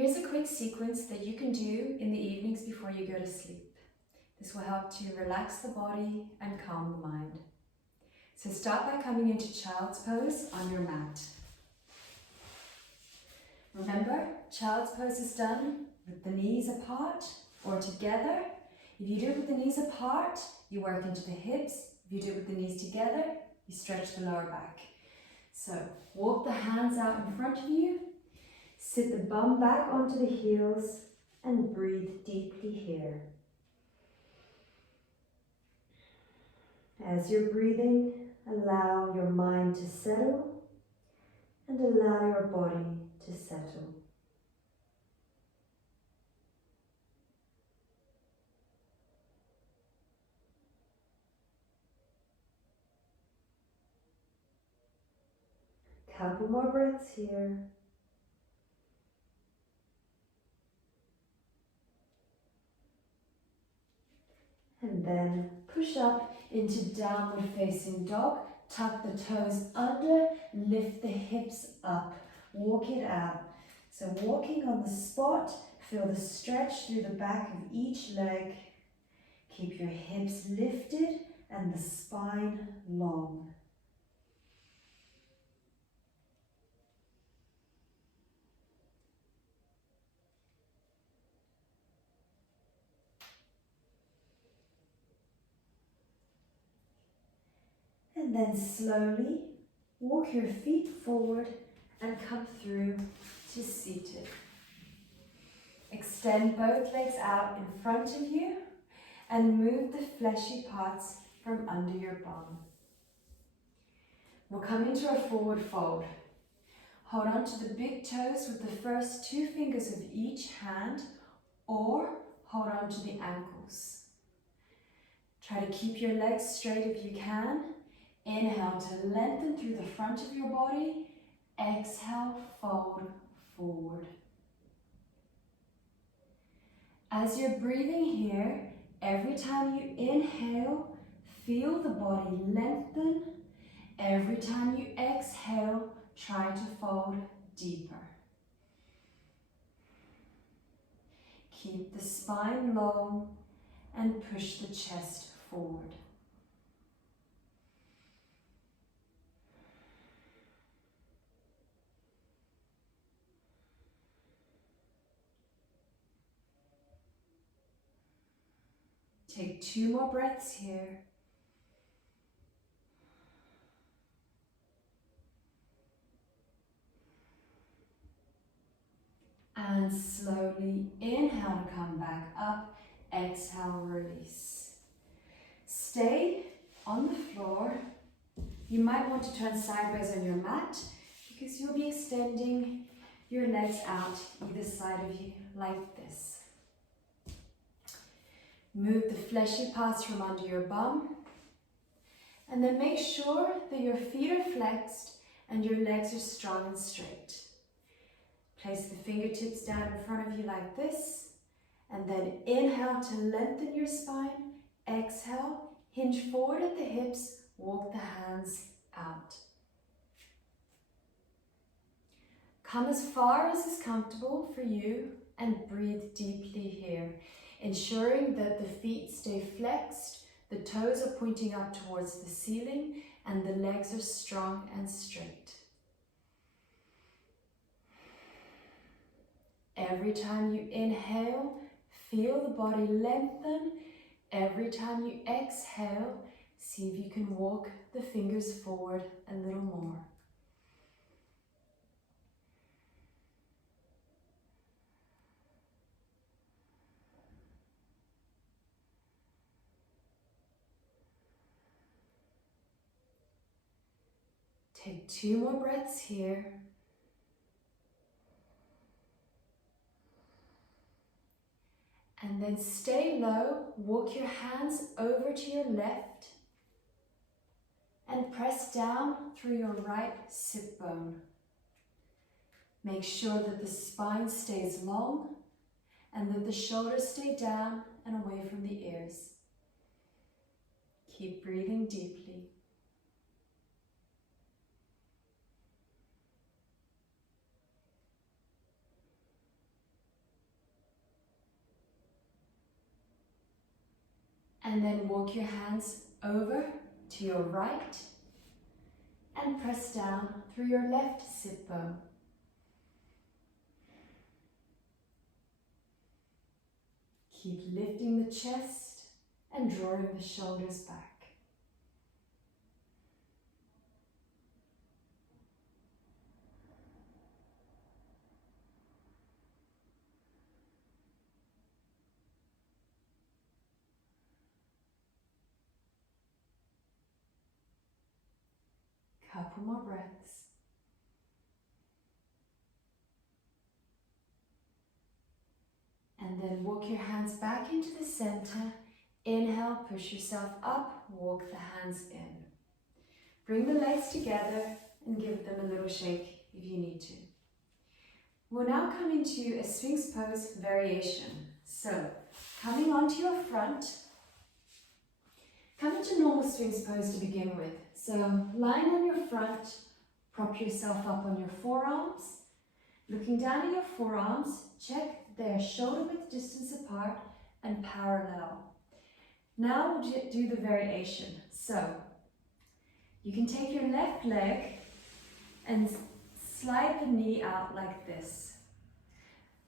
Here's a quick sequence that you can do in the evenings before you go to sleep. This will help to relax the body and calm the mind. So start by coming into child's pose on your mat. Remember, child's pose is done with the knees apart or together. If you do it with the knees apart, you work into the hips. If you do it with the knees together, you stretch the lower back. So walk the hands out in front of you, sit the bum back onto the heels and breathe deeply here. As you're breathing, allow your mind to settle and allow your body to settle. Couple more breaths here. And then push up into downward facing dog. Tuck the toes under, lift the hips up, walk it out. So walking on the spot, feel the stretch through the back of each leg. Keep your hips lifted and the spine long. And then slowly walk your feet forward and come through to seated. Extend both legs out in front of you and move the fleshy parts from under your bum. We'll come into a forward fold. Hold on to the big toes with the first 2 fingers of each hand or hold on to the ankles. Try to keep your legs straight if you can. Inhale to lengthen through the front of your body. Exhale, fold forward. As you're breathing here, every time you inhale, feel the body lengthen. Every time you exhale, try to fold deeper. Keep the spine long and push the chest forward. Take 2 more breaths here. And slowly inhale to come back up. Exhale, release. Stay on the floor. You might want to turn sideways on your mat because you'll be extending your legs out either side of you like this. Move the fleshy parts from under your bum. And then make sure that your feet are flexed and your legs are strong and straight. Place the fingertips down in front of you like this. And then inhale to lengthen your spine. Exhale, hinge forward at the hips, walk the hands out. Come as far as is comfortable for you and breathe deeply here, ensuring that the feet stay flexed, the toes are pointing up towards the ceiling, and the legs are strong and straight. Every time you inhale, feel the body lengthen. Every time you exhale, see if you can walk the fingers forward a little more. Take 2 more breaths here. And then stay low, walk your hands over to your left and press down through your right sit bone. Make sure that the spine stays long and that the shoulders stay down and away from the ears. Keep breathing deeply. And then walk your hands over to your right and press down through your left sit bone. Keep lifting the chest and drawing the shoulders back. Couple more breaths. And then walk your hands back into the center. Inhale, push yourself up, walk the hands in. Bring the legs together and give them a little shake if you need to. We'll now come into a Sphinx pose variation. So, coming onto your front, come into normal Sphinx pose to begin with. So, lying on your front, prop yourself up on your forearms. Looking down at your forearms, check they're shoulder width distance apart and parallel. Now we'll do the variation. So, you can take your left leg and slide the knee out like this.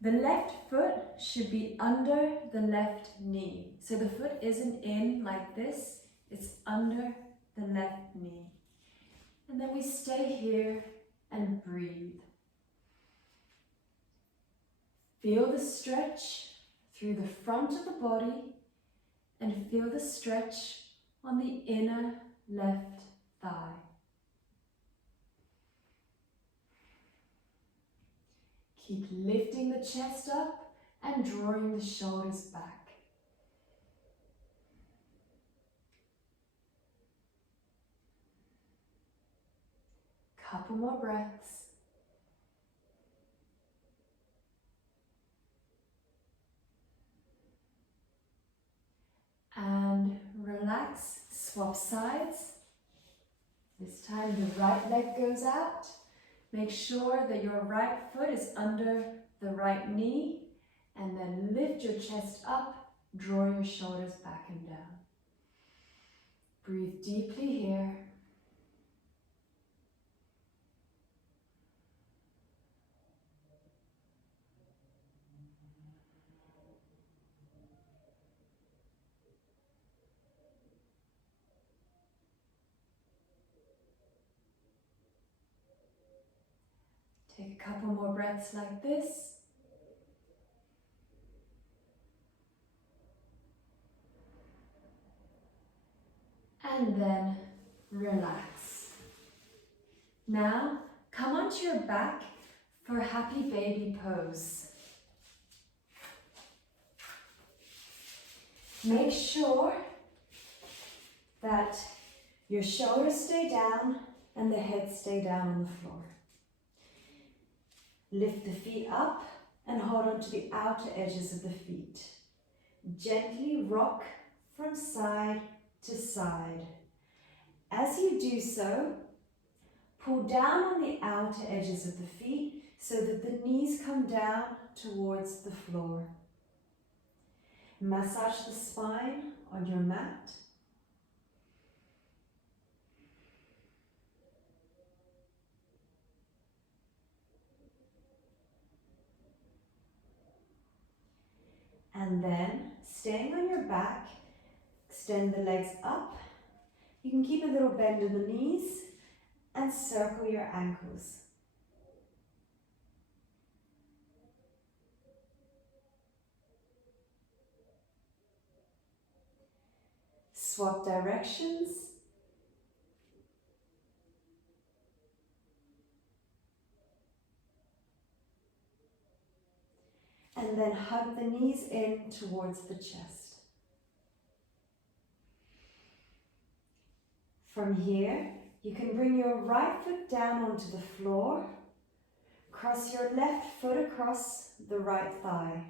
The left foot should be under the left knee. So the foot isn't in like this, it's under the left knee. And then we stay here and breathe. Feel the stretch through the front of the body and feel the stretch on the inner left thigh. Keep lifting the chest up and drawing the shoulders back. Couple more breaths. And relax, swap sides. This time the right leg goes out. Make sure that your right foot is under the right knee, and then lift your chest up, draw your shoulders back and down. Breathe deeply here. Take a couple more breaths like this. And then relax. Now, come onto your back for happy baby pose. Make sure that your shoulders stay down and the head stay down on the floor. Lift the feet up and hold on to the outer edges of the feet. Gently rock from side to side. As you do so, pull down on the outer edges of the feet so that the knees come down towards the floor. Massage the spine on your mat. And then, staying on your back, extend the legs up. You can keep a little bend in the knees and circle your ankles. Swap directions. And then hug the knees in towards the chest. From here, you can bring your right foot down onto the floor. Cross your left foot across the right thigh.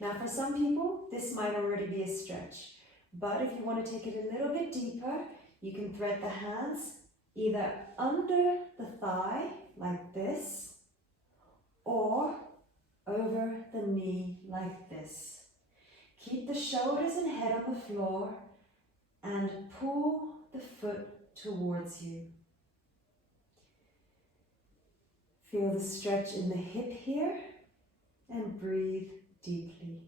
Now for some people, this might already be a stretch, but if you want to take it a little bit deeper, you can thread the hands either under the thigh, like this, or over the knee like this. Keep Keep the shoulders and head on the floor and pull the foot towards you. Feel the stretch in the hip here and breathe deeply.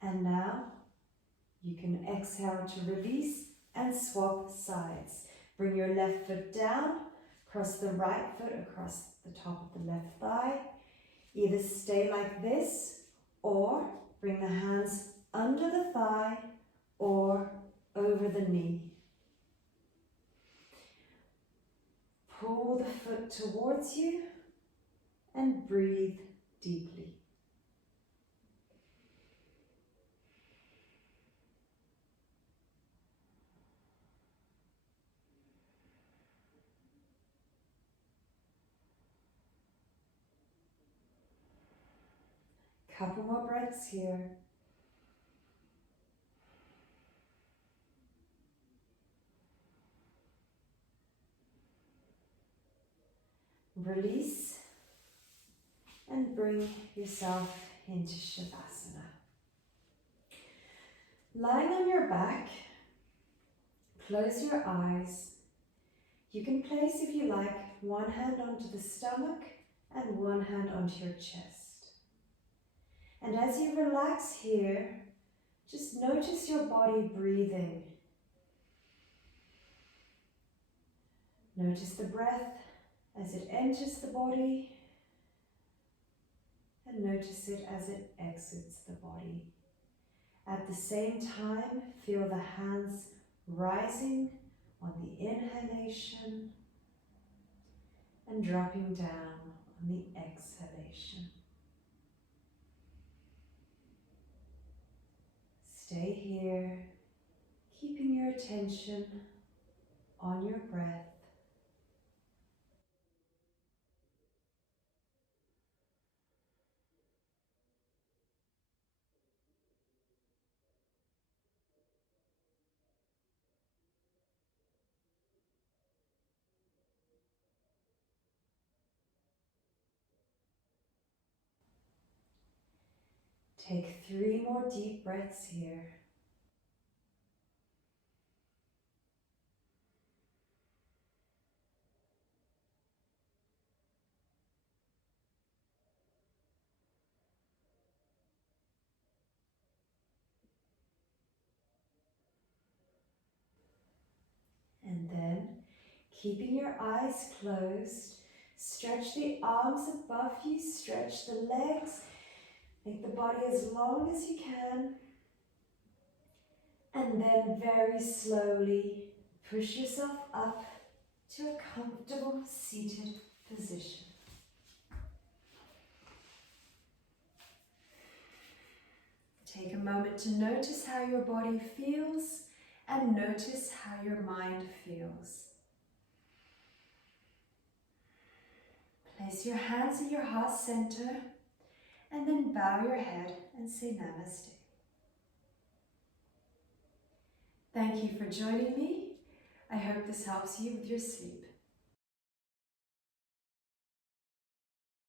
And now you can exhale to release and swap sides. Bring your left foot down, cross the right foot across the top of the left thigh. Either stay like this or bring the hands under the thigh or over the knee. Pull the foot towards you and breathe deeply. Couple more breaths here. Release and bring yourself into Savasana. Lying on your back, close your eyes. You can place, if you like, one hand onto the stomach and one hand onto your chest. And as you relax here, just notice your body breathing. Notice the breath as it enters the body, and notice it as it exits the body. At the same time, feel the hands rising on the inhalation and dropping down on the exhalation. Stay here, keeping your attention on your breath. Take 3 more deep breaths here. And then, keeping your eyes closed, stretch the arms above you, stretch the legs, make the body as long as you can. And then very slowly push yourself up to a comfortable seated position. Take a moment to notice how your body feels and notice how your mind feels. Place your hands in your heart center and then bow your head and say Namaste. Thank you for joining me. I hope this helps you with your sleep.